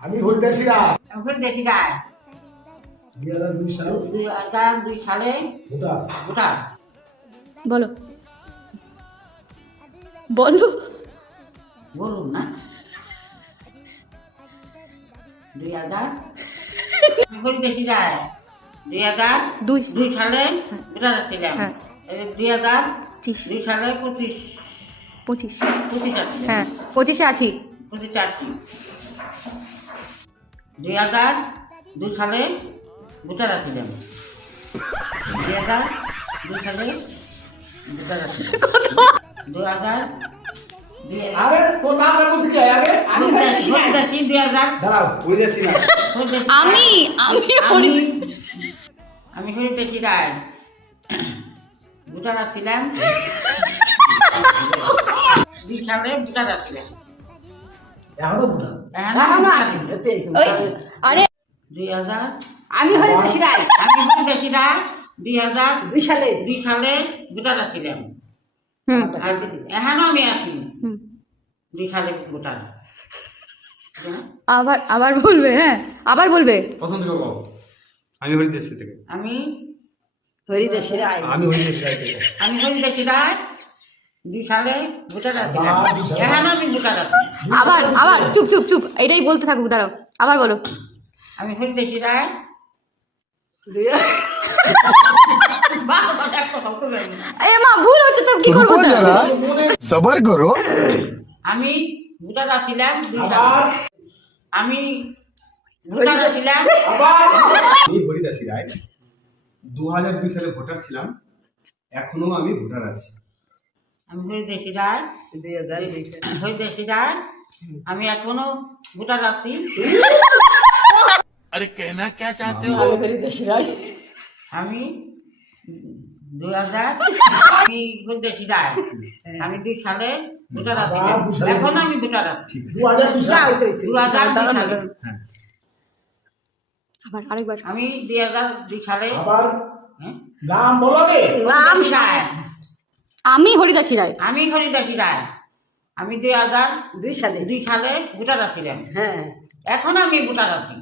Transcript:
আমি হরিদাসী রায়। হরিদাসী রায়। 2002 সাল। 2002 সালে ভোটার। বলো বলো বলুন না। 2000 হরিদাসী রায় 2002 সালে ভোটার ছিলাম। 2002 সালে 25 হ্যাঁ 25-এ আছি। 2002 সালে ভোটার ছিলাম। 2002 সালে ভোটার ছিলাম। 2000 আরে তোর নাম বলতে কি আগে? আমি হরিদাসী 2000 দাঁড়াও, হরিদাসী না। আমি হরিদাসী রায় ভোটার ছিলাম। 2 সালে ভোটার ছিলাম। এখনো ভুটান। এখনো আছি। আরে 2000 আমি হরিদাসী রায়। 2002 সালে ভোটার ছিলাম। আর এখনো আমি আছি 2 সালে ভোটার। আবার বলবে? হ্যাঁ আবার বলবে। প্রথম থেকে বলো। আমি হরিদাসী থেকে। আমি হরিদাসী রায়। আমি হরিদাসী রায় থেকে। হরিদাসী রায় 2 সালে ভোটার ছিলাম। এখনো আমি ভোটার আছি। আবার চুপ চুপ চুপ, এটাই বলতে থাকুক, দাঁড়াও আবার বলো। আমি হরিদাসী রায় এ মা ভুল হচ্ছে তো, কি করবো? सबर करो। আমি ভোটার ছিলাম 2 সালে। আমি ভোটার ছিলাম। আমি হরিদাসী রায় 2002 সালে ভোটার ছিলাম। এখনো আমি ভোটার আছি। আমি হরিদাসী রায় 2002 আমি এখনো ভোটার আছি। अरे कहना क्या चाहते हो? আমি 2000 আমি হরিদাসী রায় আমি 2 সালে ভোটার আছি। এখনো আমি ভোটার আছি। 2002 সাল। 2002 সালে। আবার আরেকবার। আমি 2002 সালে আবার হ্যাঁ? নাম বলো গে। হরিদাসী রায়। আমি হরিদাসী রায়। আমি হরিদাসী রায় আমি 2002 সালে ভোটার ছিলাম। হ্যাঁ এখন আমি ভোটার আছি।